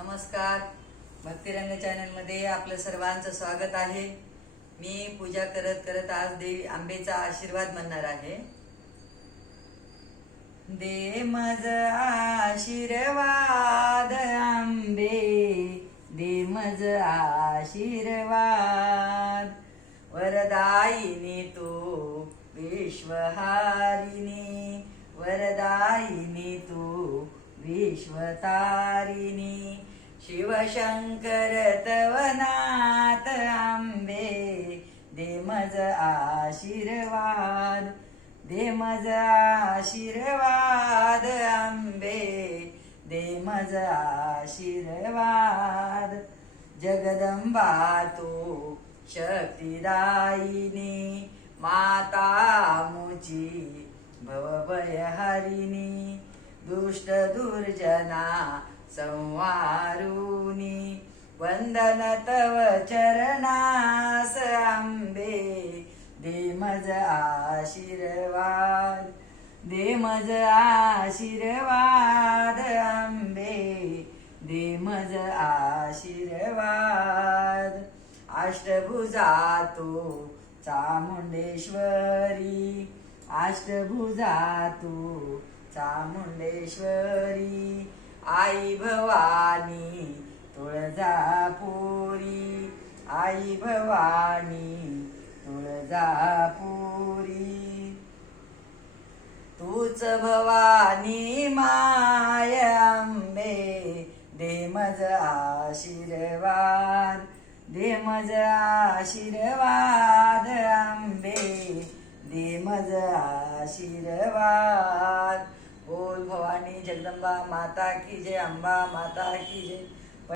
नमस्कार. भक्तिरंग चॅनलमध्ये आपलं सर्वांचं स्वागत आहे. मी पूजा करत करत आज देवी आंबेचा आशीर्वाद म्हणणार आहे. दे मज आशीर्वाद आंबे, दे मज आशीर्वाद. वरदायिनी तू विश्वहारिणी, वरदायिनी तू विश्वतारिणी. शिवशंकर तव नाथ आंबे, दे मज आशीर्वाद, दे मज आशीर्वाद आंबे, दे मज आशीर्वाद. जगदंबा तू शक्तिदायिनी, माता मुची भवभयहरिणी. दुष्ट दुर्जना संहारुनी, वंदन तव चरणास आंबे, दे मज आशीर्वाद, दे मज आशीर्वाद आंबे, दे मज आशीर्वाद. अष्टभुजा तू चामुंडेश्वरी, अष्टभुजा तू चामुंडेश्वरी. आई भवानी तुळजापुरी, आई भवानी तुळजापुरी. तूच भवानी माय आंबे, दे मज आशीर्वाद, दे मज आशीर्वाद आंबे, दे मज आशीर्वाद. बोल भवानी जगदंबा माता की जय, अंबा माता की जय.